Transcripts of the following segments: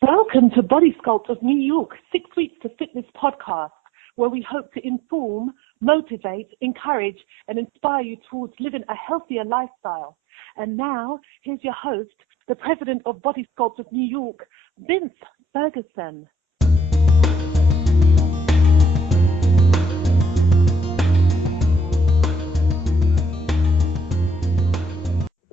Welcome to Body Sculpt of New York, 6 Weeks to Fitness podcast, where we hope to inform, motivate, encourage, and inspire you towards living a healthier lifestyle. And now, here's your host, the president of Body Sculpt of New York, Vince Ferguson.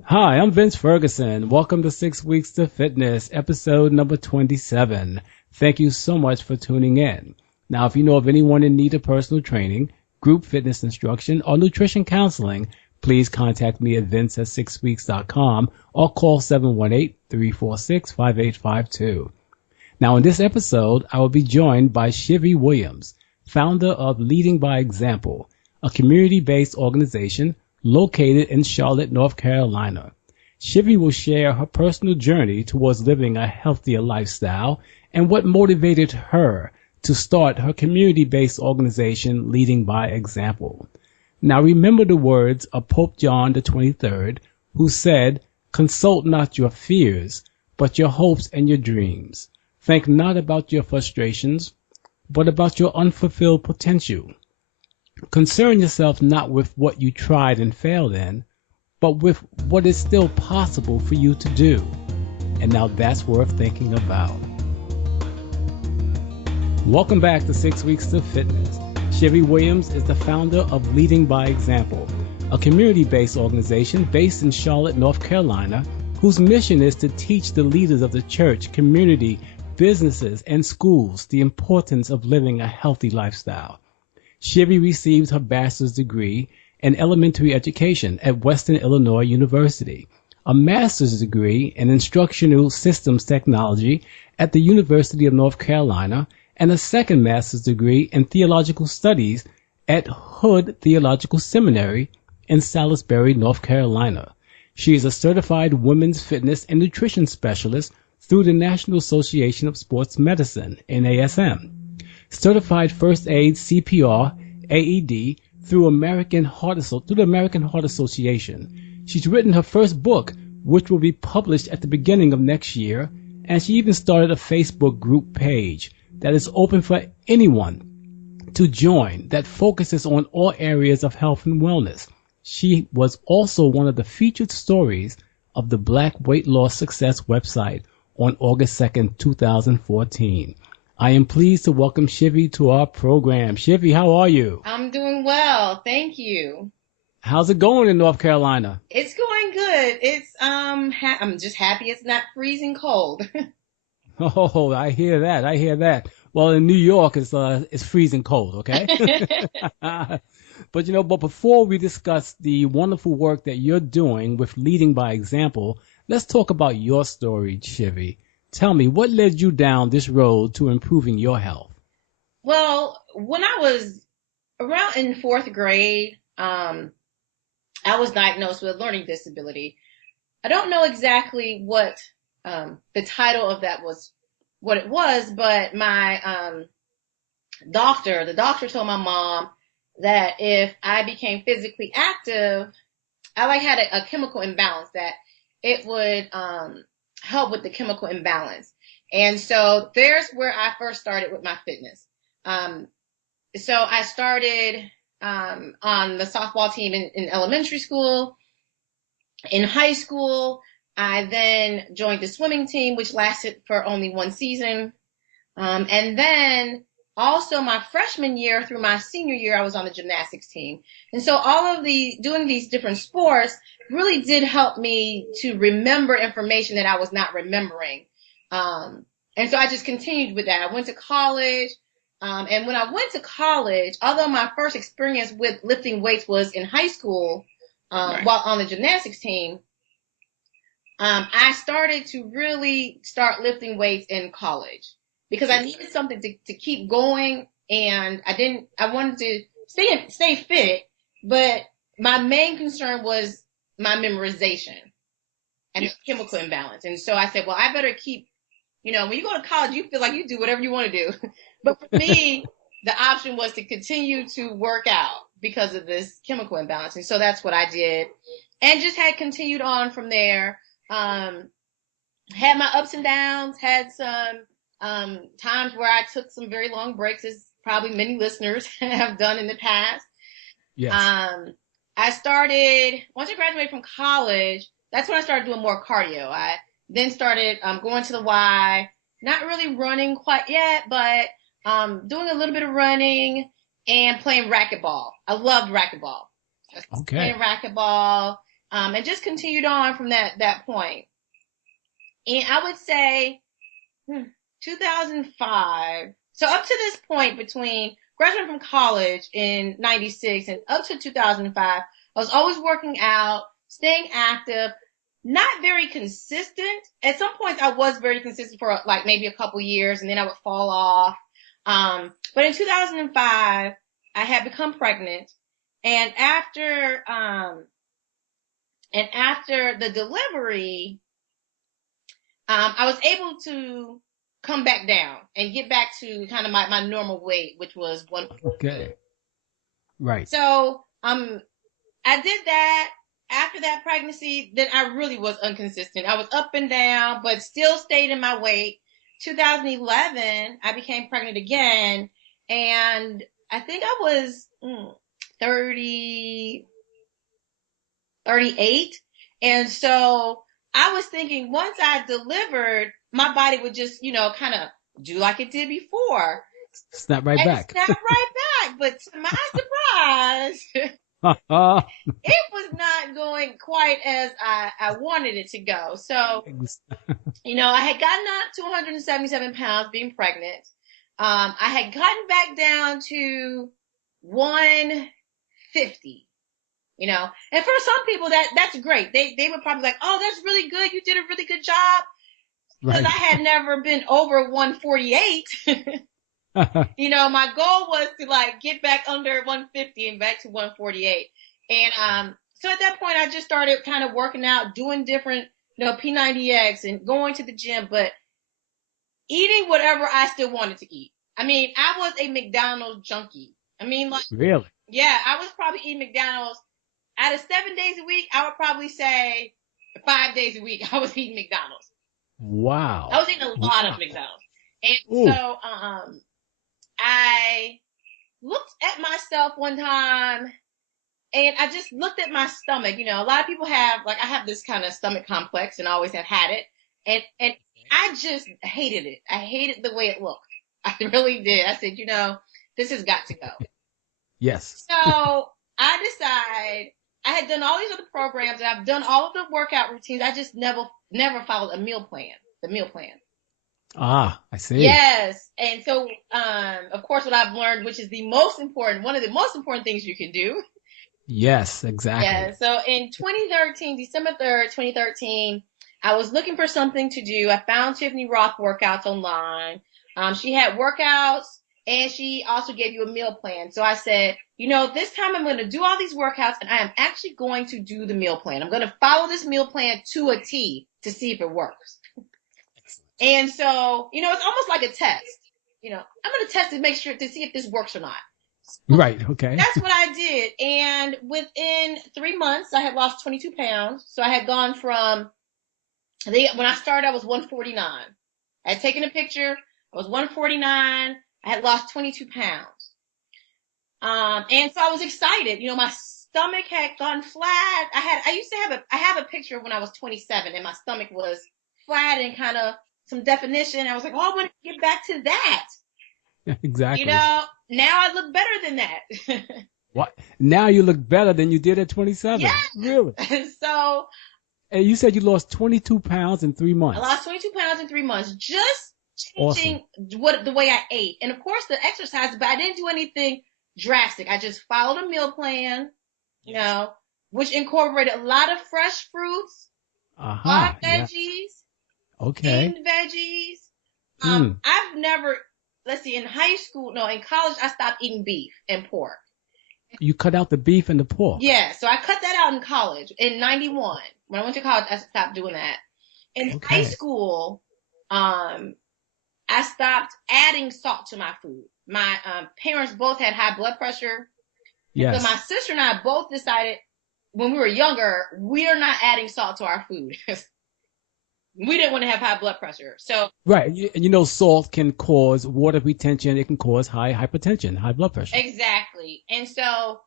Hi, I'm Vince Ferguson. Welcome to 6 Weeks to Fitness, episode number 27. Thank you so much for tuning in. Now, if you know of anyone in need of personal training, group fitness instruction, or nutrition counseling, please contact me at vince@sixweeks.com or call 718-346-5852. Now, in this episode, I will be joined by Zhivi Williams, founder of Leading by Example, a community-based organization located in Charlotte, North Carolina. Zhivi will share her personal journey towards living a healthier lifestyle and what motivated her to start her community-based organization, Leading by Example. Now remember the words of Pope John the 23rd, who said, "Consult not your fears, but your hopes and your dreams. Think not about your frustrations, but about your unfulfilled potential. Concern yourself not with what you tried and failed in, but with what is still possible for you to do." And now that's worth thinking about. Welcome back to 6 Weeks to Fitness. Zhivi Williams is the founder of Leading by Example, a community-based organization based in Charlotte, North Carolina, whose mission is to teach the leaders of the church, community, businesses, and schools the importance of living a healthy lifestyle. Zhivi received her bachelor's degree in elementary education at Western Illinois University, a master's degree in instructional systems technology at the University of North Carolina, and a second master's degree in theological studies at Hood Theological Seminary in Salisbury, North Carolina. She is a certified women's fitness and nutrition specialist through the National Association of Sports Medicine, NASM. Certified First Aid CPR AED through the American Heart Association. She's written her first book, which will be published at the beginning of next year, and she even started a Facebook group page that is open for anyone to join that focuses on all areas of health and wellness. She was also one of the featured stories of the Black Weight Loss Success website on August 2nd, 2014. I am pleased to welcome Zhivi to our program. Zhivi, how are you? I'm doing well, thank you. How's it going in North Carolina? It's going good. It's I'm just happy it's not freezing cold. Oh, I hear that. Well, in New York, it's freezing cold, okay? But before we discuss the wonderful work that you're doing with Leading by Example, let's talk about your story, Zhivi. Tell me, what led you down this road to improving your health? Well, when I was around in fourth grade, I was diagnosed with a learning disability. I don't know exactly what the title of that was, what it was, but my the doctor told my mom that if I became physically active, I had a chemical imbalance, that it would help with the chemical imbalance. And so there's where I first started with my fitness. So I started on the softball team in elementary school. In high school, I then joined the swimming team, which lasted for only one season. And then also my freshman year through my senior year, I was on the gymnastics team. And so all of doing these different sports really did help me to remember information that I was not remembering. And so I just continued with that. I went to college. And when I went to college, although my first experience with lifting weights was in high school, while on the gymnastics team, I started to really start lifting weights in college because I needed something to keep going, and I wanted to stay fit, but my main concern was my memorization and the chemical imbalance. And so I said, well, I better keep, when you go to college, you feel like you do whatever you want to do. But for me, the option was to continue to work out because of this chemical imbalance. And so that's what I did, and just had continued on from there. had my ups and downs, had some times where I took some very long breaks, as probably many listeners have done in the past. Yes. I started, once I graduated from college, that's when I started doing more cardio. I then started going to the Y, not really running quite yet, but doing a little bit of running and playing racquetball. I loved racquetball. Okay. Playing racquetball, and just continued on from that point. And I would say 2005. So up to this point, between graduating from college in 96 and up to 2005, I was always working out, staying active, not very consistent. At some points, I was very consistent for like maybe a couple years, and then I would fall off. But in 2005, I had become pregnant, and after the delivery, I was able to come back down and get back to kind of my normal weight, which was 140. Okay. Right. So I did that. After that pregnancy, then I really was inconsistent. I was up and down, but still stayed in my weight. 2011, I became pregnant again, and I think I was 38. And so I was thinking once I delivered, my body would just, kind of do like it did before. Snap right And back. snap right back. But to my surprise, it was not going quite as I wanted it to go. So, I had gotten up to 177 pounds being pregnant. I had gotten back down to 150. And for some people that's great. They would probably like, oh, that's really good. You did a really good job. Because Right. I had never been over 148. My goal was to like get back under 150 and back to 148. And so at that point I just started kind of working out, doing different, P90X and going to the gym, but eating whatever I still wanted to eat. I mean, I was a McDonald's junkie. I mean, like, Really? yeah, I was probably eating McDonald's out of 7 days a week. I would probably say 5 days a week I was eating McDonald's. Wow. I was eating a lot of McDonald's. And Ooh. so I looked at myself one time and I just looked at my stomach. A lot of people have, like, I have this kind of stomach complex and always have had it. And I just hated it. I hated the way it looked. I really did. I said, this has got to go. Yes. So I decided, I had done all these other programs and I've done all of the workout routines. I just never followed the meal plan. Ah, I see. Yes. And so, of course, what I've learned, which is one of the most important things you can do. Yes, exactly. Yeah. So in 2013, December 3rd, 2013, I was looking for something to do. I found Tiffany Roth workouts online. She had workouts and she also gave you a meal plan. So I said, this time I'm going to do all these workouts and I am actually going to do the meal plan. I'm going to follow this meal plan to a T to see if it works. And so, it's almost like a test. I'm going to test to make sure to see if this works or not. So right. Okay. that's what I did. And within 3 months, I had lost 22 pounds. So I had gone from, when I started, I was 149. I had taken a picture. I was 149. I had lost 22 pounds. And so I was excited. My stomach had gone flat. I have a picture of when I was 27 and my stomach was flat and kind of some definition. I was like, oh, I want to get back to that. Exactly. Now I look better than that. What? Now you look better than you did at 27. Yeah. Really? So. And you said you lost 22 pounds in 3 months. I lost 22 pounds in 3 months, just changing the way I ate. And of course the exercise, but I didn't do anything drastic. I just followed a meal plan, which incorporated a lot of fresh fruits, a lot of veggies, steamed veggies. I've never, in college, I stopped eating beef and pork. You cut out the beef and the pork? Yeah, so I cut that out in college in 91. When I went to college, I stopped doing that. In high school, I stopped adding salt to my food. My parents both had high blood pressure. Yes. So my sister and I both decided when we were younger, we are not adding salt to our food. we didn't want to have high blood pressure. So Right. You know, salt can cause water retention. It can cause hypertension, high blood pressure. exactly. And so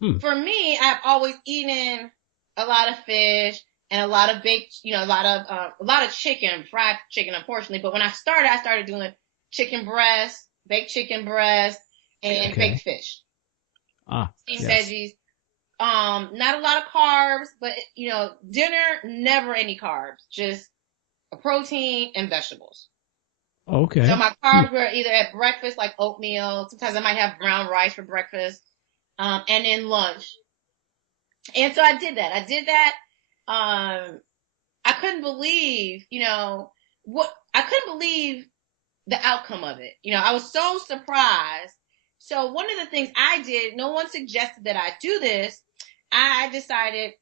Hmm. for me, I've always eaten a lot of fish and a lot of baked, a lot of chicken, fried chicken, unfortunately. But when I started doing chicken breast, baked chicken breast, and baked Okay. fish, Ah, steamed yes. veggies. Not a lot of carbs, but dinner, never any carbs, just a protein and vegetables. So Okay. my Hmm. carbs were either at breakfast, like oatmeal. Sometimes I might have brown rice for breakfast, and then lunch. And so I did that. I couldn't believe, I couldn't believe the outcome of it. I was so surprised. So one of the things I did, no one suggested that I do this. I decided,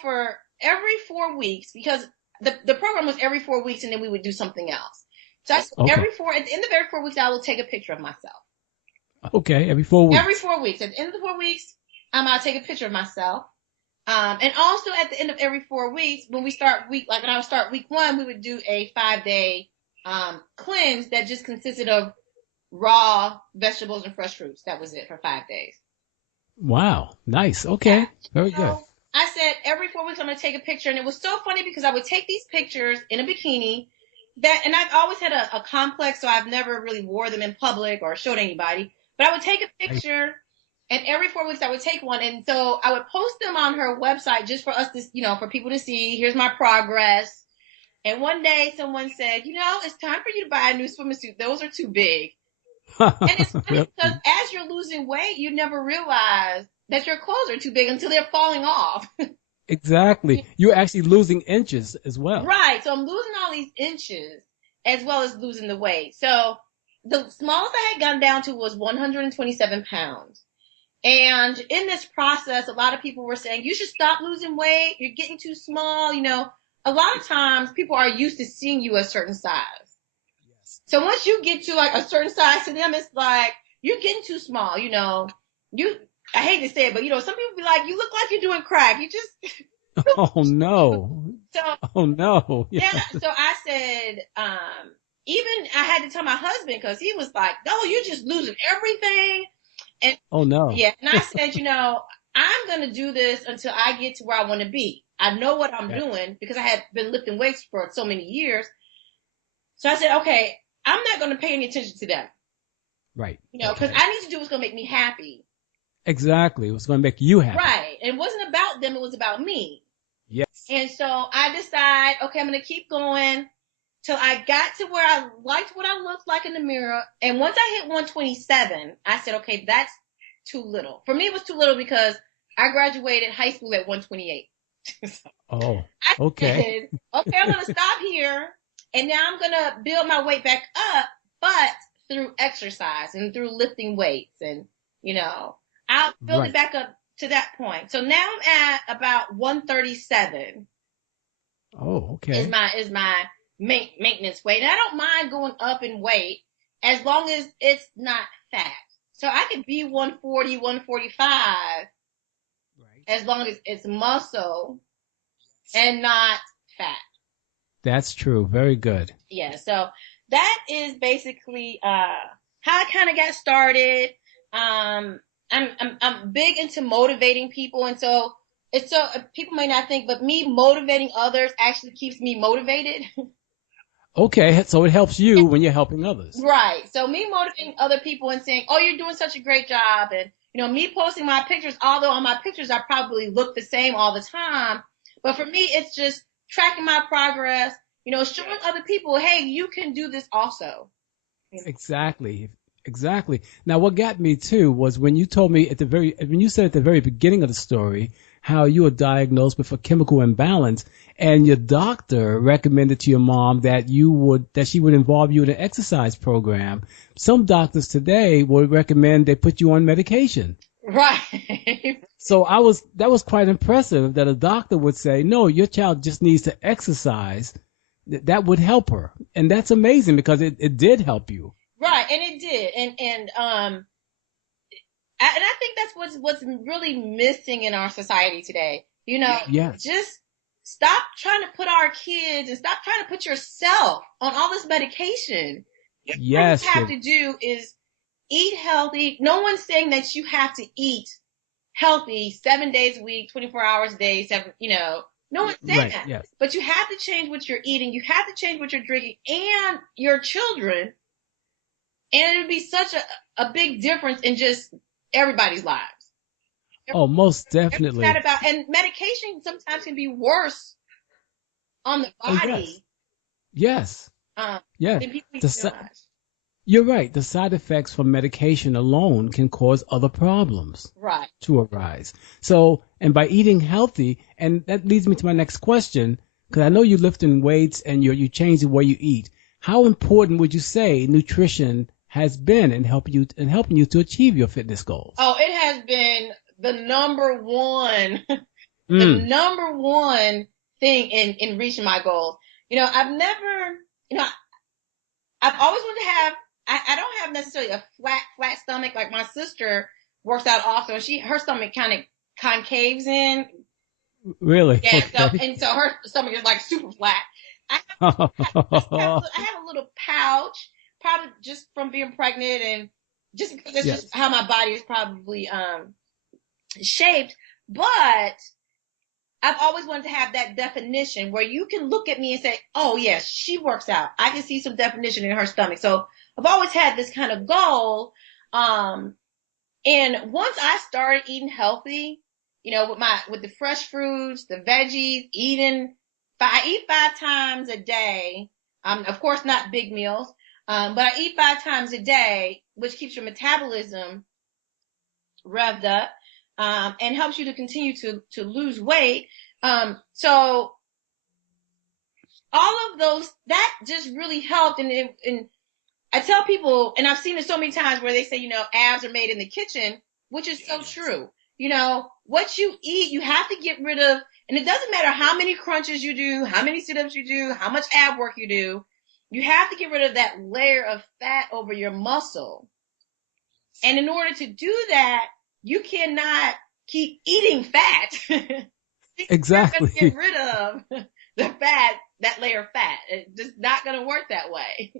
for every 4 weeks, because the program was every 4 weeks and then we would do something else. So I said Okay. at the end of every 4 weeks, I will take a picture of myself. Okay. Every 4 weeks. Every 4 weeks. At the end of the 4 weeks, I'll take a picture of myself. And also at the end of every 4 weeks, when I would start week 1, we would do a 5-day cleanse that just consisted of raw vegetables and fresh fruits. That was it for 5 days. Wow. Nice. Yeah. Okay. Very good. So I said every 4 weeks I'm going to take a picture, and it was so funny because I would take these pictures in a bikini and I've always had a complex, so I've never really wore them in public or showed anybody. But I would take a Right. picture, and every 4 weeks I would take one, and so I would post them on her website just for us to, for people to see. Here's my progress. And one day someone said, it's time for you to buy a new swimming suit. Those are too big. And it's funny because as you're losing weight, you never realize that your clothes are too big until they're falling off. Exactly. You're actually losing inches as well. Right. So I'm losing all these inches as well as losing the weight. So the smallest I had gone down to was 127 pounds. And in this process, a lot of people were saying, you should stop losing weight. You're getting too small. A lot of times people are used to seeing you a certain size. Yes. So once you get to like a certain size to them, it's like, you're getting too small. I hate to say it, but some people be like, you look like you're doing crack. You just, Oh no. so Oh no. yeah. Yeah. So I said, even I had to tell my husband because he was like, no, you're just losing everything. And Oh no. yeah, and I said, I'm going to do this until I get to where I want to be. I know what I'm Yes. doing because I had been lifting weights for so many years. So I said, okay, I'm not going to pay any attention to them, Right. because Okay. I need to do what's going to make me happy. Exactly. It was going to make you happy. Right. It wasn't about them. It was about me. Yes. And so I decide, okay, I'm going to keep going till I got to where I liked what I looked like in the mirror. And once I hit 127, I said, okay, that's too little. For me, it was too little because I graduated high school at 128. So Oh. I Okay. said, okay, I'm going to stop here. And now I'm going to build my weight back up, but through exercise and through lifting weights. And, I'll build it Right. back up to that point. So now I'm at about 137 Oh, is okay. my maintenance weight. And I don't mind going up in weight as long as it's not fat. So I could be 140, 145 Right. as long as it's muscle and not fat. That's true. Very good. Yeah. So that is basically how I kind of got started. I'm big into motivating people, and so it's so people may not think, but me motivating others actually keeps me motivated. Okay. So it helps you when you're helping others. Right. So me motivating other people and saying, "Oh, you're doing such a great job," and me posting my pictures. Although on my pictures I probably look the same all the time, but for me it's just tracking my progress. Showing other people, hey, you can do this also. Exactly. Exactly. Now, what got me too was when you told me when you said at the very beginning of the story how you were diagnosed with a chemical imbalance and your doctor recommended to your mom that she would involve you in an exercise program. Some doctors today would recommend they put you on medication. Right. So that was quite impressive that a doctor would say, no, your child just needs to exercise. That would help her. And that's amazing because it did help you. Right, and it did, and I think that's what's really missing in our society today. Yes. Just stop trying to put our kids and stop trying to put yourself on all this medication. Yes. What you have to do is eat healthy. No one's saying that you have to eat healthy 7 days a week, 24 hours a day, no one's saying that. Yes. But you have to change what you're eating. You have to change what you're drinking and your children. And it would be such a big difference in just everybody's lives. Oh, most definitely. And medication sometimes can be worse on the body. Yes. Than people realize. You're right. The side effects from medication alone can cause other problems to arise. So, and by eating healthy, and that leads me to my next question, because I know you're lifting weights and you change the way you eat. How important would you say nutrition has been in helping you to achieve your fitness goals? Oh, it has been the number one, the number one thing in reaching my goals. I've always wanted to have. I don't have necessarily a flat stomach like my sister works out often. Her stomach kind of concaves in. Really? Yeah. Okay. So her stomach is like super flat. I have a little pouch, probably just from being pregnant and just because that's just how my body is probably shaped. But I've always wanted to have that definition where you can look at me and say, oh, yes, she works out. I can see some definition in her stomach. So I've always had this kind of goal. And once I started eating healthy, with the fresh fruits, the veggies, I eat 5 times a day. Of course, not big meals, but I eat 5 times a day, which keeps your metabolism revved up. And helps you to continue to lose weight. So all of those, that just really helped. And I tell people, and I've seen it so many times where they say, abs are made in the kitchen, which is so true. What you eat, you have to get rid of, and it doesn't matter how many crunches you do, how many sit-ups you do, how much ab work you do, you have to get rid of that layer of fat over your muscle. And in order to do that, you cannot keep eating fat. Exactly. You're going to get rid of the fat, that layer of fat. It's just not going to work that way.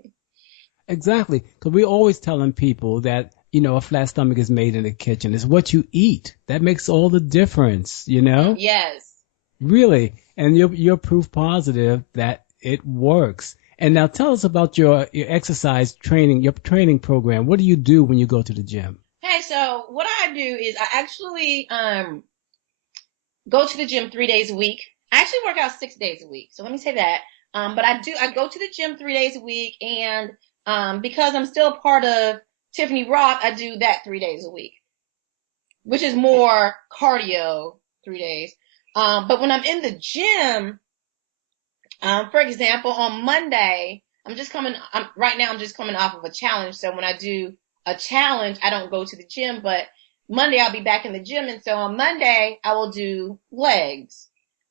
Exactly. Because we're always telling people that, a flat stomach is made in the kitchen. It's what you eat. That makes all the difference, Yes. Really. And you're proof positive that it works. And now tell us about your exercise training, your training program. What do you do when you go to the gym? Hey, so what I do is I actually go to the gym 3 days a week. I actually work out 6 days a week. So let me say that. But I go to the gym 3 days a week. And because I'm still a part of Tiffany Rock, I do that 3 days a week, which is more cardio 3 days. But when I'm in the gym, for example, on Monday, I'm just coming off of a challenge. So when I do a challenge, I don't go to the gym, but Monday I'll be back in the gym. And so on Monday I will do legs,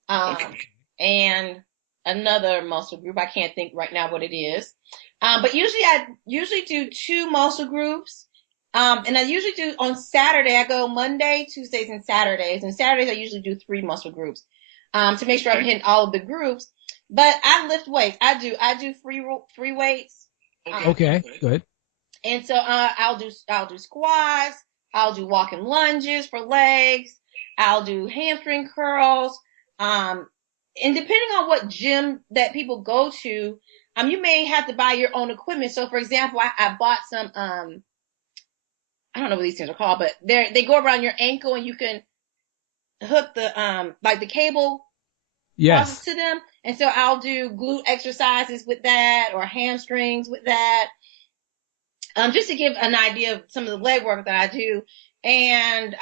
and another muscle group. I can't think right now what it is. But I usually do 2 muscle groups. And I usually do on Saturday, I go Monday, Tuesdays, and Saturdays. And Saturdays I usually do 3 muscle groups, to make sure I'm hitting all of the groups. But I lift weights. I do free weights. Okay, good. And so I'll do squats. I'll do walking lunges for legs. I'll do hamstring curls. And depending on what gym that people go to, you may have to buy your own equipment. So for example, I bought some I don't know what these things are called, but they go around your ankle and you can hook the like the cable to them. And so I'll do glute exercises with that, or hamstrings with that. Just to give an idea of some of the leg work that I do. And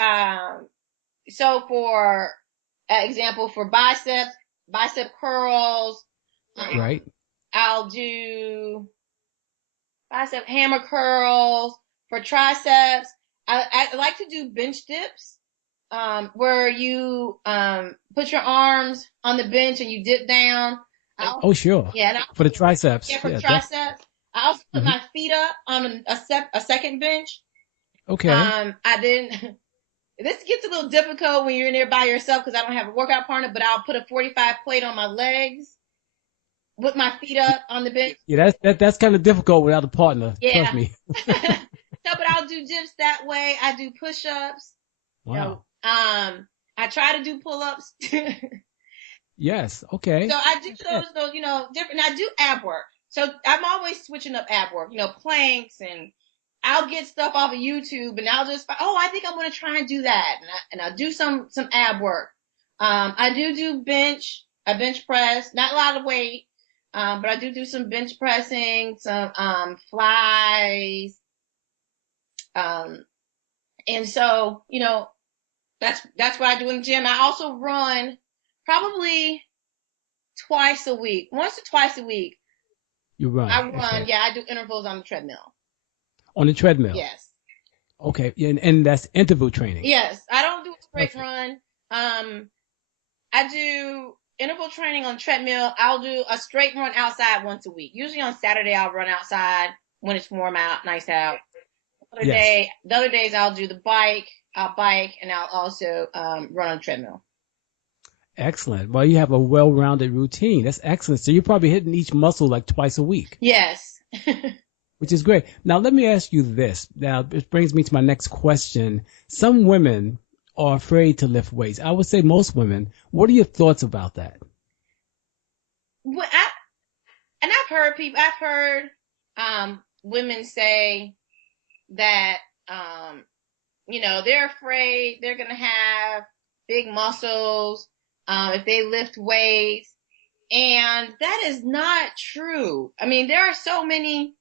so for example, for bicep curls, right. I'll do bicep hammer curls. For triceps, I like to do bench dips, where you put your arms on the bench and you dip down. Oh, sure. Yeah. For the triceps. Yeah, for triceps. Definitely. I also put my feet up on a second bench. Okay. I didn't. this gets a little difficult when you're in there by yourself because I don't have a workout partner, but I'll put a 45 plate on my legs with my feet up on the bench. Yeah, that's kind of difficult without a partner. Trust Yeah. me. So, but I'll do dips that way. I do push-ups. Wow. I try to do pull-ups. Yes. Okay. So I do those, different. And I do ab work. So I'm always switching up ab work, planks, and I'll get stuff off of YouTube, and I'll just, I think I'm going to try and do that. And I'll do some ab work. I do a bench press, not a lot of weight. But I do some bench pressing, some flies. And so, that's what I do in the gym. I also run probably twice a week, once or twice a week. You run. I run, okay. Yeah, I do intervals on the treadmill. On the treadmill? Yes. Okay, and that's interval training? Yes, I don't do a straight run. I do interval training on treadmill. I'll do a straight run outside once a week. Usually on Saturday, I'll run outside when it's warm out, nice out. The other days I'll do the bike. I'll bike, and I'll also run on treadmill. Excellent. Well, you have a well-rounded routine. That's excellent. So you're probably hitting each muscle like twice a week. Yes. Which is great. Now, let me ask you this. Now, it brings me to my next question. Some women are afraid to lift weights. I would say most women. What are your thoughts about that? Well, I've heard women say that, they're afraid they're going to have big muscles if they lift weights. And that is not true. I mean, there are so many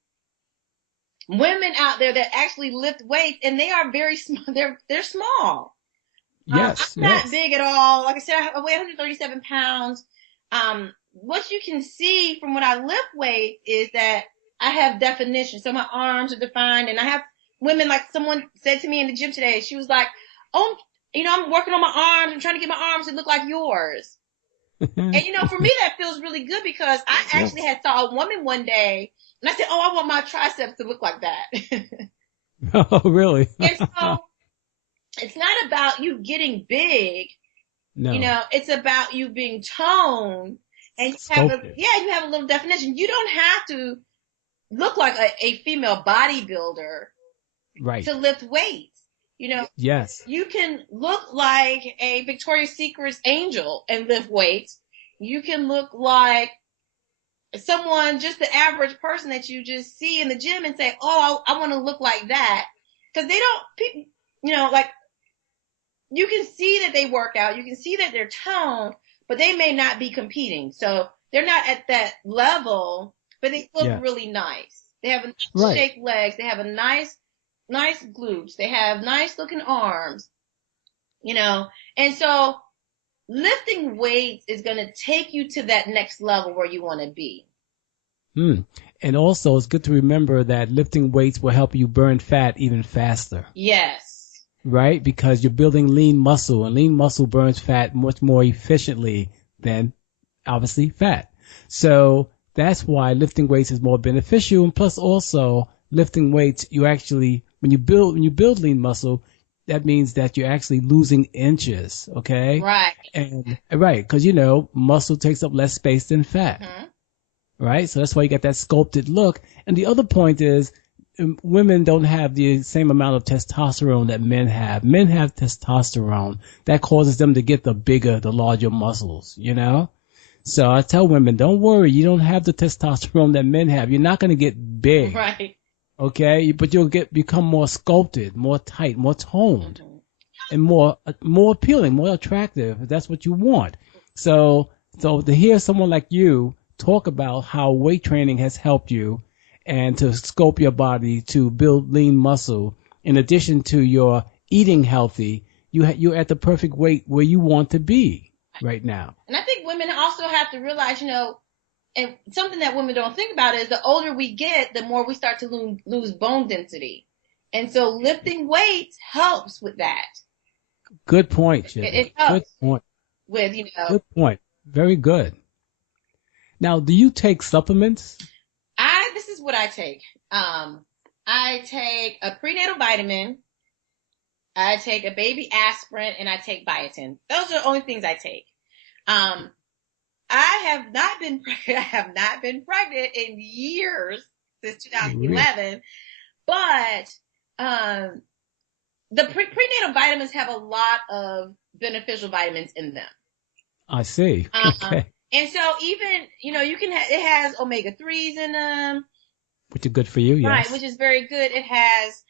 women out there that actually lift weights, and they are very small. They're small. Yes. I'm not big at all. Like I said, I weigh 137 pounds. What you can see from when I lift weights is that I have definition. So my arms are defined, and I have women, like someone said to me in the gym today, she was like, "Oh, I'm working on my arms. I'm trying to get my arms to look like yours." And, for me, that feels really good because I actually had saw a woman one day and I said, "Oh, I want my triceps to look like that." Oh, really? And so it's not about you getting big. No. It's about you being toned, and you have a little definition. You don't have to look like a female bodybuilder to lift weights. Yes. You can look like a Victoria's Secret angel and lift weights. You can look like someone, just the average person that you just see in the gym and say, "Oh, I want to look like that." Because they don't, like, you can see that they work out. You can see that they're toned, but they may not be competing. So they're not at that level, but they look really nice. They have nice shaped legs. They have a nice glutes. They have nice looking arms, and so lifting weights is going to take you to that next level where you want to be. And also, it's good to remember that lifting weights will help you burn fat even faster. Yes. Right? Because you're building lean muscle, and lean muscle burns fat much more efficiently than, obviously, fat. So that's why lifting weights is more beneficial. And plus, also, lifting weights, you actually, when you build lean muscle, that means that you're actually losing inches, okay? Right. And because muscle takes up less space than fat. Mm-hmm. Right? So that's why you get that sculpted look. And the other point is women don't have the same amount of testosterone that men have. Men have testosterone that causes them to get the larger muscles, So I tell women, don't worry, you don't have the testosterone that men have. You're not going to get big. Right. Okay? But you'll become more sculpted, more tight, more toned, and more appealing, more attractive. If that's what you want. So to hear someone like you talk about how weight training has helped you and to sculpt your body to build lean muscle, in addition to your eating healthy, you're at the perfect weight where you want to be right now. And I think women also have to realize, and something that women don't think about is the older we get, the more we start to lose bone density. And so lifting weights helps with that. Good point, Zhivi. It helps. Good point. With, Good point. Very good. Now, do you take supplements? This is what I take. I take a prenatal vitamin. I take a baby aspirin, and I take biotin. Those are the only things I take. I have not been pregnant in years, since 2011. But the prenatal vitamins have a lot of beneficial vitamins in them. I see. Okay. And so even, you can it has omega-3s in them. Which are good for you, yes. Right, which is very good. It has,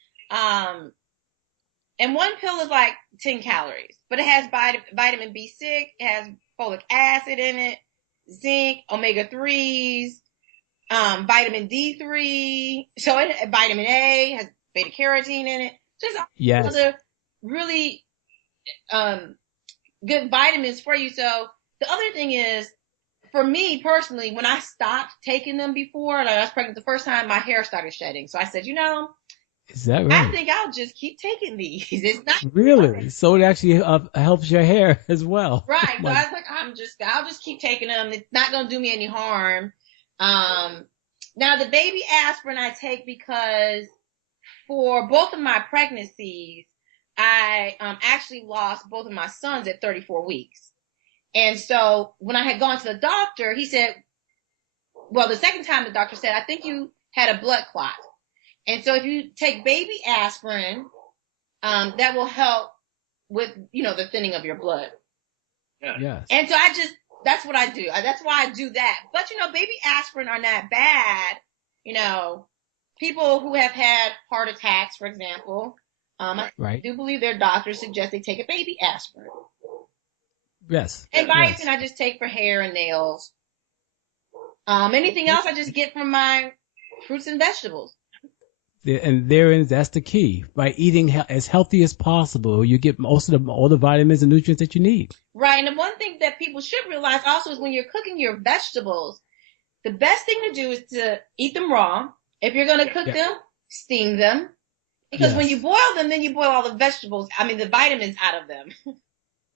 and one pill is like 10 calories, but it has vitamin B6, it has folic acid in it, zinc, omega-3s, vitamin D3. So vitamin A has beta carotene in it. Just all other really good vitamins for you. So the other thing is, for me personally, when I stopped taking them before, like I was pregnant the first time, my hair started shedding. So I said, is that right? I think I'll just keep taking these. It's not really. So it actually helps your hair as well. Right. So I was like, I'll just keep taking them. It's not going to do me any harm. Now the baby aspirin I take because for both of my pregnancies, I actually lost both of my sons at 34 weeks. And so when I had gone to the doctor, he said, well, the second time the doctor said, I think you had a blood clot. And so if you take baby aspirin, that will help with, the thinning of your blood. Yeah. Yes. And so that's what I do. That's why I do that. But, baby aspirin are not bad. People who have had heart attacks, for example, I do believe their doctors suggest they take a baby aspirin. Yes. And biotin I just take for hair and nails. Anything else I just get from my fruits and vegetables. And that's the key. By eating as healthy as possible, you get all the vitamins and nutrients that you need. Right. And the one thing that people should realize also is when you're cooking your vegetables, the best thing to do is to eat them raw. If you're going to cook them, steam them. Because when you boil them, then you boil all the the vitamins out of them.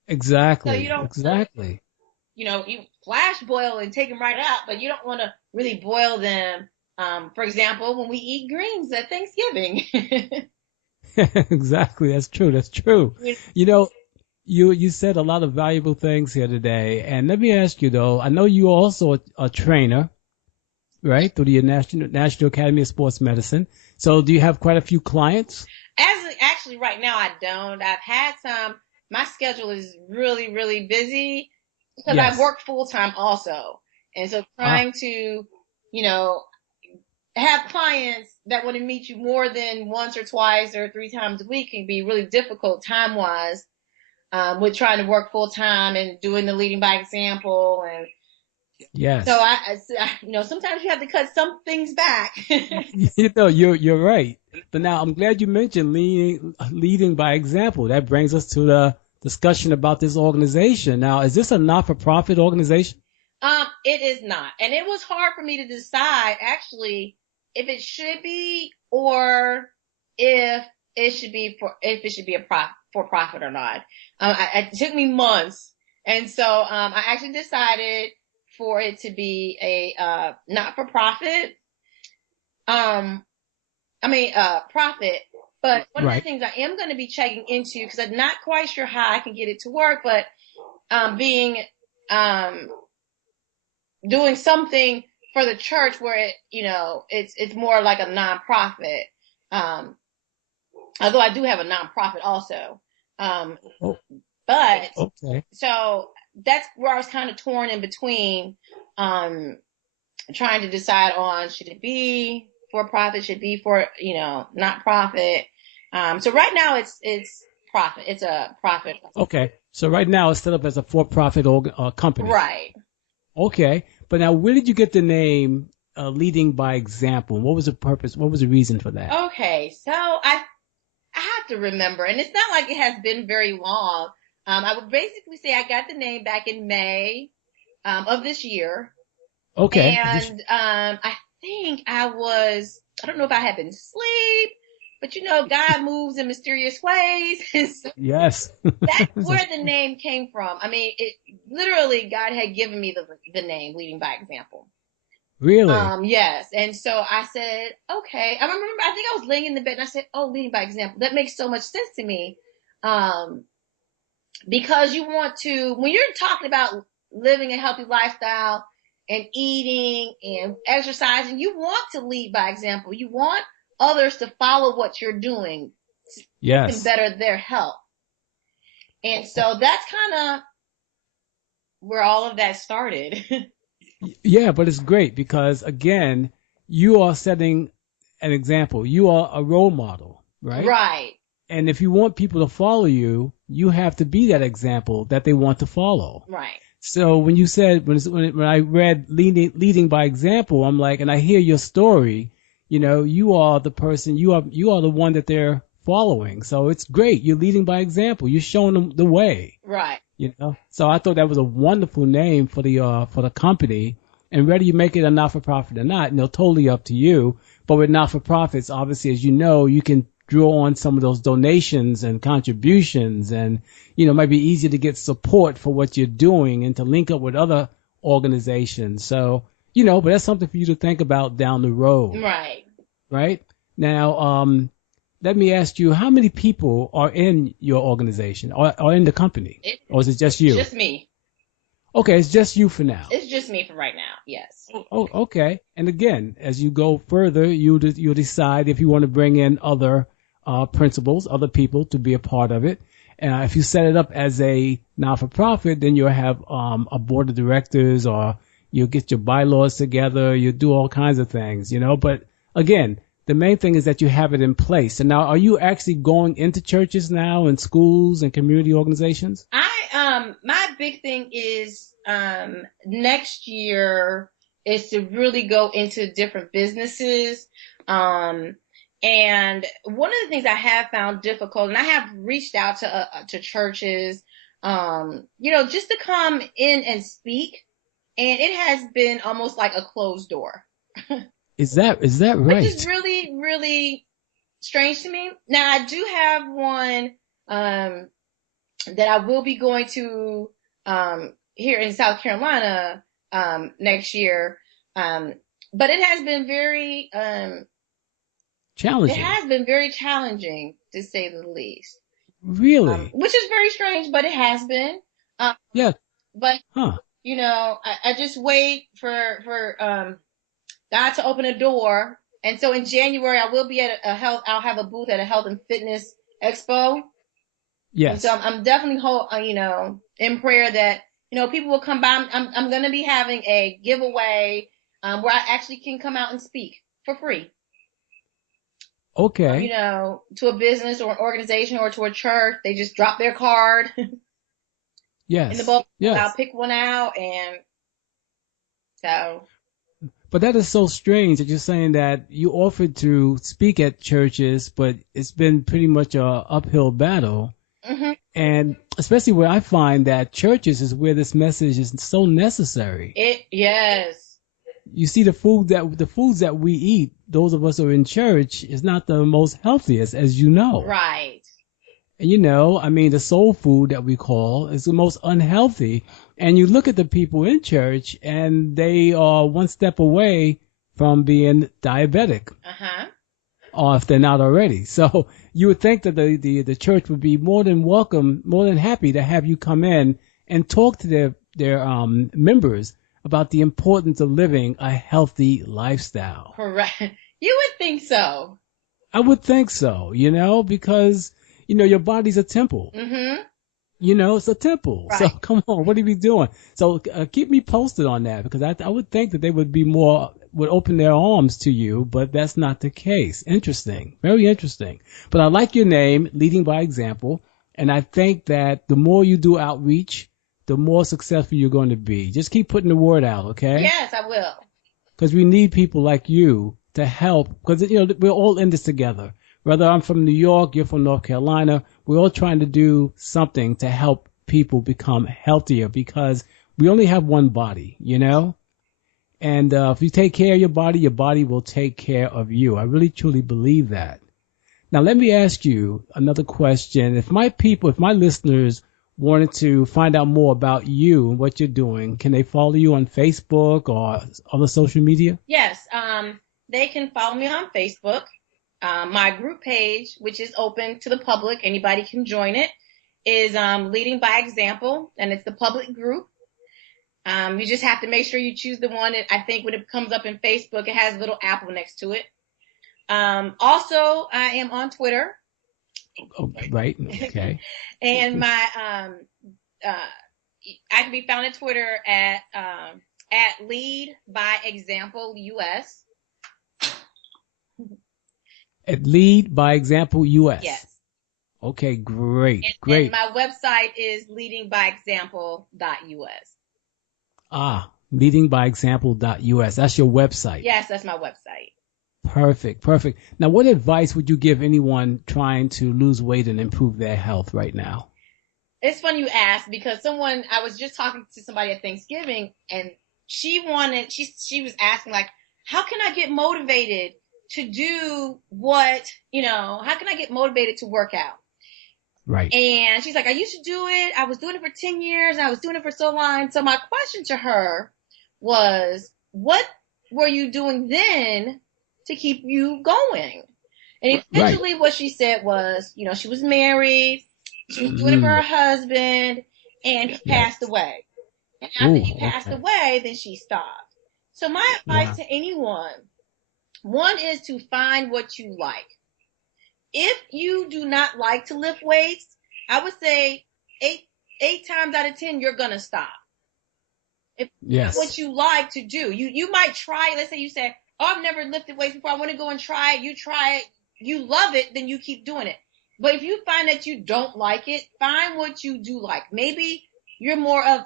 Exactly. So you don't, exactly. You flash boil and take them right out, but you don't want to really boil them. For example, when we eat greens at Thanksgiving. Exactly. That's true. You said a lot of valuable things here today. And let me ask you, though, I know you're also a trainer, right, through the National Academy of Sports Medicine. So do you have quite a few clients? Actually, right now, I don't. I've had some. My schedule is really, really busy because I work full-time also. And so trying to, have clients that want to meet you more than once or twice or 3 times a week can be really difficult time-wise, with trying to work full-time and doing the leading by example. And so I sometimes you have to cut some things back. You're right. But now I'm glad you mentioned leading by example. That brings us to the discussion about this organization. Now, is this a not-for-profit organization? It is not. And it was hard for me to decide actually if it should be or if it should be a for-profit or not. It took me months. And so, I actually decided for it to be a, not-for-profit, profit. But one of the things I am going to be checking into, because I'm not quite sure how I can get it to work, but, doing something for the church where it's more like a nonprofit. Although I do have a nonprofit also. But so that's where I was kind of torn in between, trying to decide on should it be for profit, should it be for, not profit. So right now it's profit. It's a profit. Okay. So right now it's set up as a for-profit company. Right. Okay. But now where did you get the name Leading by Example? What was the purpose? What was the reason for that? Okay. So I have to remember, and it's not like it has been very long. I would basically say I got the name back in May of this year. Okay. And I think I don't know if I had been asleep, but God moves in mysterious ways. So yes. That's where the name came from. I mean, it literally, God had given me the name Leading by Example. Really? Yes. And so I said, okay. I think I was laying in the bed and I said, oh, Leading by Example. That makes so much sense to me. Because you want to, when you're talking about living a healthy lifestyle and eating and exercising, you want to lead by example. You want others to follow what you're doing and Yes. better their health. And so that's kind of where all of that started. Yeah, but it's great because again, you are setting an example. You are a role model, right? Right. And if you want people to follow you, you have to be that example that they want to follow. Right. So when you said when I read leading by example, I'm like, and I hear your story, you are the person, you are the one that they're following. So it's great. You're leading by example. You're showing them the way. Right. So I thought that was a wonderful name for the company. And whether you make it a not-for-profit or not, totally up to you. But with not-for-profits, obviously, as you know, you can draw on some of those donations and contributions, and it might be easier to get support for what you're doing and to link up with other organizations. So but that's something for you to think about down the road. Right now, let me ask you, how many people are in your organization or in the company, or is it just you? Just me. Okay, it's just you for now. It's just me for right now. Yes. Oh, okay. And again, as you go further, you'll decide if you want to bring in other principals, other people to be a part of it. If you set it up as a not-for-profit, then you'll have a board of directors, or you'll get your bylaws together. You'll do all kinds of things, But again, the main thing is that you have it in place. And now, are you actually going into churches now and schools and community organizations? My big thing is next year is to really go into different businesses. And one of the things I have found difficult, and I have reached out to churches, just to come in and speak, and it has been almost like a closed door. Is that right? Which is really, really strange to me. Now, I do have one that I will be going to here in South Carolina next year. But it has been very challenging. It has been very challenging, to say the least. Really? Which is very strange, but it has been. Yeah. But I just wait for God to open a door. And so in January, I will be at I'll have a booth at a health and fitness expo. Yes. And so I'm definitely, in prayer that, people will come by. I'm going to be having a giveaway where I actually can come out and speak for free. Okay. To a business or an organization or to a church. They just drop their card. Yes. In the book. Yes. I'll pick one out, and so. But that is so strange that you're saying that you offered to speak at churches, but it's been pretty much a uphill battle. Mm-hmm. And especially where I find that churches is where this message is so necessary. Yes. You see, the foods that we eat, those of us who are in church, is not the most healthiest, as you know. Right. And the soul food that we call is the most unhealthy. And you look at the people in church, and they are one step away from being diabetic. Uh-huh. Or if they're not already. So you would think that the church would be more than welcome, more than happy to have you come in and talk to their members about the importance of living a healthy lifestyle. Correct. You would think so. I would think so, because, your body's a temple. Mm-hmm. It's a temple. Right. So come on, what are we doing? So keep me posted on that, because I would think that they would open their arms to you, but that's not the case. Interesting. Very interesting. But I like your name, Leading by Example, and I think that the more you do outreach, the more successful you're going to be. Just keep putting the word out, okay? Yes, I will. Because we need people like you to help, because, we're all in this together. Whether I'm from New York, you're from North Carolina, we're all trying to do something to help people become healthier, because we only have one body, And if you take care of your body will take care of you. I really, truly believe that. Now, let me ask you another question. If my listeners wanted to find out more about you and what you're doing, can they follow you on Facebook or other social media? Yes. They can follow me on Facebook. My group page, which is open to the public, anybody can join it, is Leading by Example, and it's the public group. You just have to make sure you choose the one that I think when it comes up in Facebook, it has a little apple next to it. Also, I am on Twitter. Oh, right. Okay. And my I can be found on Twitter at Lead by Example US. At Lead by Example US. Yes. Okay, great, great. And my website is leadingbyexample.us. Leadingbyexample.us. That's your website. Yes, that's my website. Perfect, perfect. Now, what advice would you give anyone trying to lose weight and improve their health right now? It's funny you asked, because I was just talking to somebody at Thanksgiving, and she was asking, like, how can I get motivated to do how can I get motivated to work out? Right. And she's like, I used to do it. I was doing it for 10 years. I was doing it for so long. So my question to her was, what were you doing then to keep you going? And eventually what she said was, she was married. She was doing it for her husband, and he passed away. And after he passed away, then she stopped. So my advice to anyone, one is to find what you like. If you do not like to lift weights, I would say eight times out of 10, you're going to stop. If that's what you like to do, you might try it. Let's say you say, oh, I've never lifted weights before. I want to go and try it. You try it. You love it. Then you keep doing it. But if you find that you don't like it, find what you do like. Maybe you're more of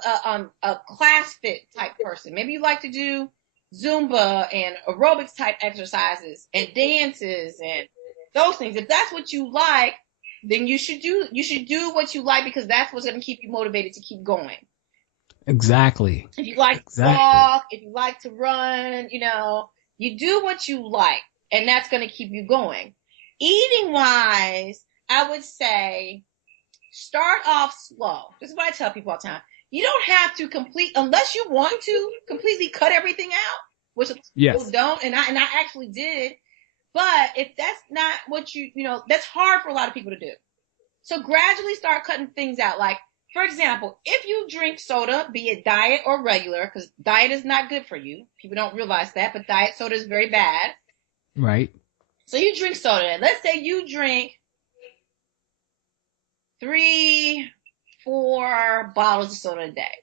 a class fit type person. Maybe you like to do Zumba and aerobics type exercises and dances and those things. If that's what you like, then you should do what you like, because that's what's going to keep you motivated to keep going. Exactly. If you like to walk, if you like to run, you do what you like, and that's going to keep you going. Eating wise, I would say start off slow. This is what I tell people all the time. You don't have to unless you want to completely cut everything out, which people don't, and I actually did. But if that's not what that's hard for a lot of people to do. So gradually start cutting things out. Like, for example, if you drink soda, be it diet or regular, because diet is not good for you. People don't realize that, but diet soda is very bad. Right. So you drink soda. Let's say you drink 3-4 bottles of soda a day.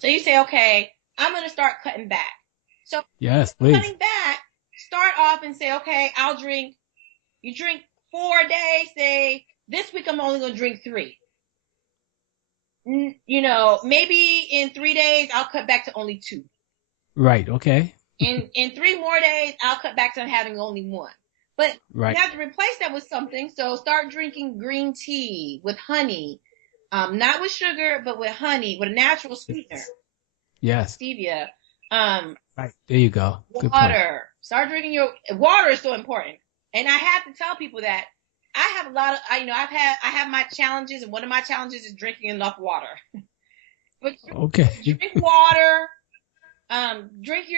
So you say, okay, I'm going to start cutting back. So yes, please. Cutting back, start off and say, okay, you drink 4 a day. Say, this week I'm only going to drink 3. Maybe in 3 days, I'll cut back to only 2. Right. Okay. In 3 more days, I'll cut back to having only 1. But you have to replace that with something. So start drinking green tea with honey, not with sugar, but with honey, with a natural sweetener. Yes. Stevia. Right. There you go. Water. Start drinking water is so important. And I have to tell people that I have a lot of, I have my challenges, and one of my challenges is drinking enough water. But drink water, drink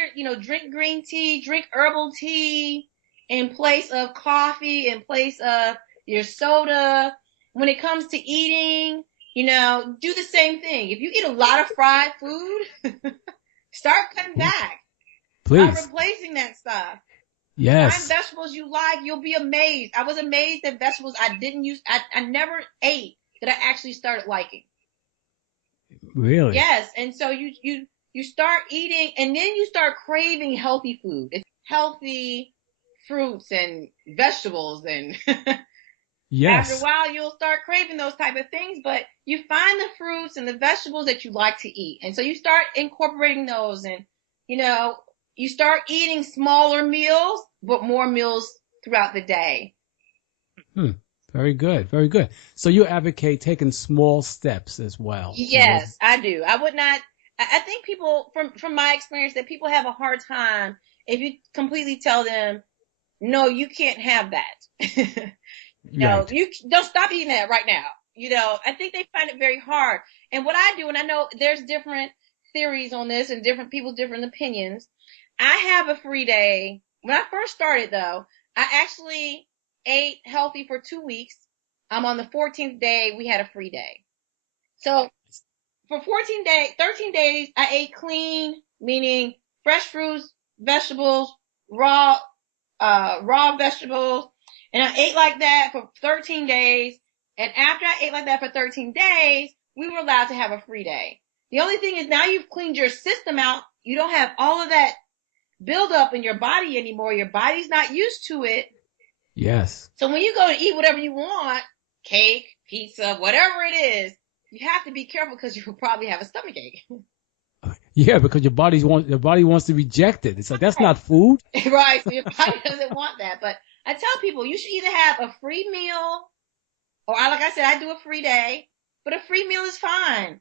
green tea, drink herbal tea in place of coffee, in place of your soda. When it comes to eating, do the same thing. If you eat a lot of fried food, start cutting back. Please. Start replacing that stuff. Yes. Find vegetables you like. You'll be amazed. I was amazed at vegetables I didn't use. I never ate that I actually started liking. Really? Yes. And so you start eating, and then you start craving healthy food. It's healthy fruits and vegetables, and yes. After a while you'll start craving those type of things, but you find the fruits and the vegetables that you like to eat. And so you start incorporating those, and you start eating smaller meals, but more meals throughout the day. Very good. Very good. So you advocate taking small steps as well. Yes, I do. I would not. I think people, from my experience, that people have a hard time if you completely tell them, no, you can't have that. You don't stop eating that right now. I think they find it very hard. And what I do, and I know there's different theories on this and different people's different opinions. I have a free day. When I first started, though, I actually ate healthy for 2 weeks. On the 14th day, we had a free day. So for 13 days, I ate clean, meaning fresh fruits, vegetables, raw vegetables. And I ate like that for 13 days. And after I ate like that for 13 days, we were allowed to have a free day. The only thing is now you've cleaned your system out. You don't have all of that buildup in your body anymore. Your body's not used to it. Yes. So when you go to eat whatever you want, cake, pizza, whatever it is, you have to be careful because you will probably have a stomach ache. Yeah, because your body wants to reject it. It's like, that's not food. Right. So your body doesn't want that. But I tell people you should either have a free meal or like I said, I do a free day, but a free meal is fine.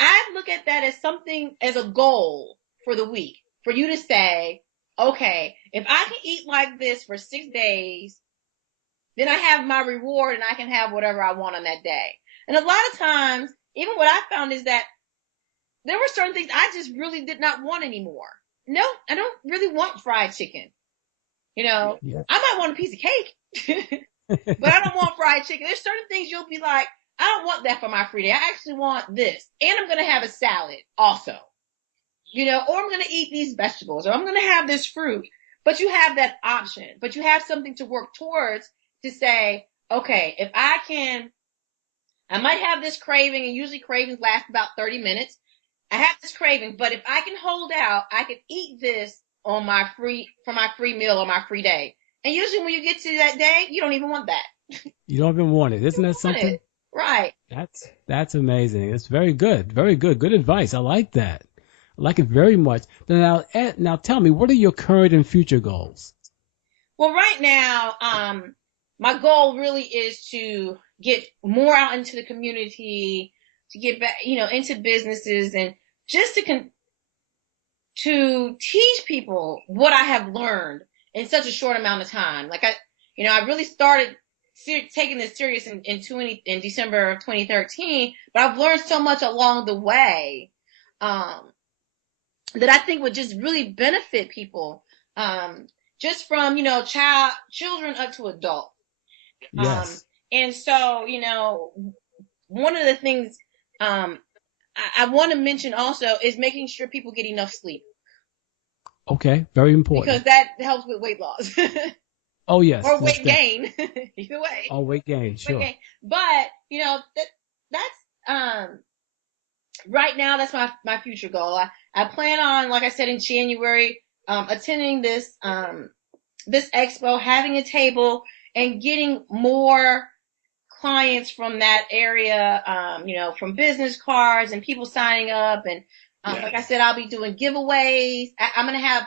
I look at that as something, as a goal for the week, for you to say, okay, if I can eat like this for 6 days, then I have my reward and I can have whatever I want on that day. And a lot of times, even what I found is that there were certain things I just really did not want anymore. No, I don't really want fried chicken. Yeah. I might want a piece of cake, but I don't want fried chicken. There's certain things you'll be like, I don't want that for my free day. I actually want this. And I'm going to have a salad also, or I'm going to eat these vegetables, or I'm going to have this fruit. But you have that option, but you have something to work towards to say, okay, if I might have this craving, and usually cravings last about 30 minutes. I have this craving, but if I can hold out, I can eat this for my free meal or my free day. And usually when you get to that day, you don't even want that. You don't even want it. Isn't that something? Right. That's amazing. It's very good. Very good. Good advice. I like that. I like it very much. Now tell me, what are your current and future goals? Well, right now, my goal really is to get more out into the community, to get back, into businesses, and just to teach people what I have learned in such a short amount of time. Like I really started taking this serious in December of 2013, but I've learned so much along the way, that I think would just really benefit people, just from, children up to adults. Yes. And so, one of the things, I want to mention also is making sure people get enough sleep. Okay, very important. Because that helps with weight loss. Oh, yes. Or weight gain. Either way. Oh, weight gain, sure. But, that's, right now, that's my future goal. I plan on, like I said, in January, attending this expo, having a table, and getting more clients from that area, from business cards and people signing up. And like I said, I'll be doing giveaways. I'm going to have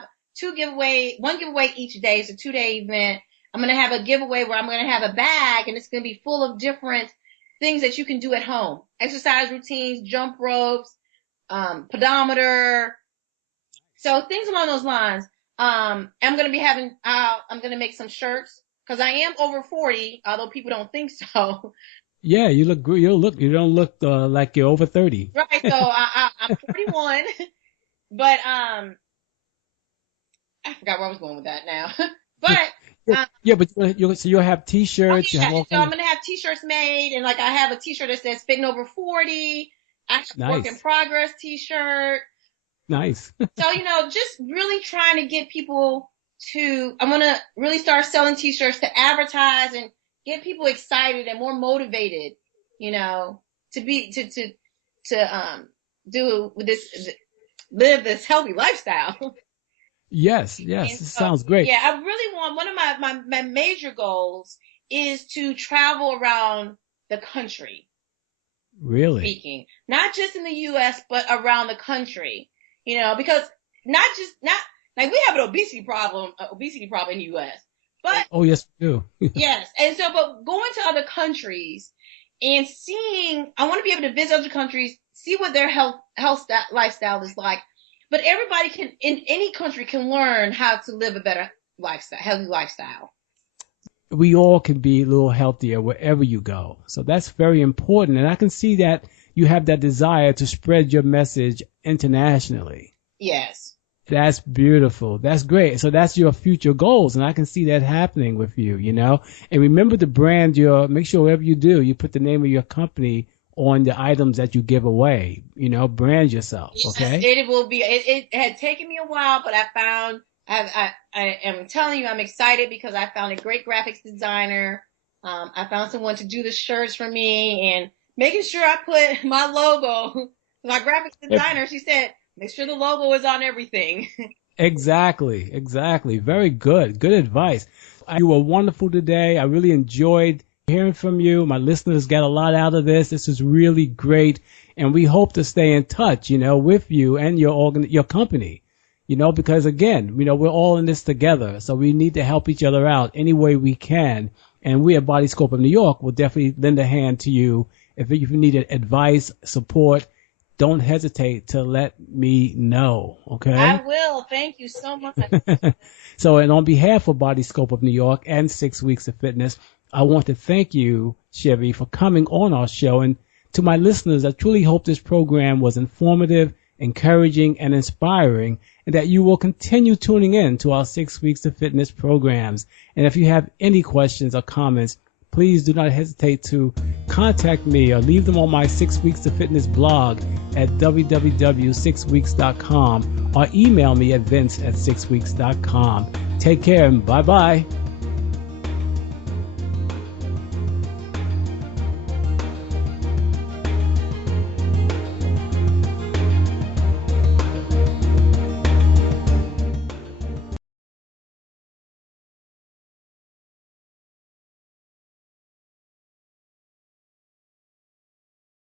one giveaway each day. It's a 2-day event. I'm going to have a giveaway where I'm going to have a bag, and it's going to be full of different things that you can do at home. Exercise routines, jump ropes, pedometer. So things along those lines. I'm going to make some shirts, because I am over 40, although people don't think so. Yeah, you look good. You don't look like you're over 30. Right. So I'm 41, but I forgot where I was going with that now. But but you'll have T-shirts. So I'm gonna have T-shirts made, and like I have a T-shirt that says "Fitting Over 40." I have a Work in Progress T-shirt. Nice. So just really trying to get people to. I'm gonna really start selling T-shirts to advertise and get people excited and more motivated. To do with this, live this healthy lifestyle. Yes, it sounds great. Yeah, I really want, one of my major goals is to travel around the country. Really? Speaking, not just in the U.S., but around the country, because not like we have an obesity problem in the U.S., but. Oh, yes, we do. Yes. And so, but going to other countries and I want to be able to visit other countries, see what their health lifestyle is like. But everybody in any country can learn how to live a better lifestyle, healthy lifestyle. We all can be a little healthier wherever you go. So that's very important. And I can see that you have that desire to spread your message internationally. Yes. That's beautiful. That's great. So that's your future goals, and I can see that happening with you, you know. And remember to brand make sure whatever you do, you put the name of your company on the items that you give away, you know, brand yourself. Yes, Okay. it will be. It had taken me a while, but I found. I am telling you, I'm excited because I found a great graphics designer. I found someone to do the shirts for me and making sure I put my logo. My graphics designer, she said, make sure the logo is on everything. Exactly. Exactly. Very good. Good advice. You were wonderful today. I really enjoyed hearing from you. My listeners got a lot out of this. This is really great. And we hope to stay in touch, you know, with you and your company, you know, because again, you know, we're all in this together. So we need to help each other out any way we can. And we at Body Scope of New York will definitely lend a hand to you. If you need advice, support, don't hesitate to let me know. Okay. I will. Thank you so much. So, and on behalf of Body Scope of New York and 6 Weeks of Fitness, I want to thank you, Zhivi, for coming on our show. And to my listeners, I truly hope this program was informative, encouraging, and inspiring, and that you will continue tuning in to our 6 Weeks of Fitness programs. And if you have any questions or comments, please do not hesitate to contact me or leave them on my 6 Weeks of Fitness blog at www.6weeks.com or email me at vince@6weeks.com. Take care and bye-bye.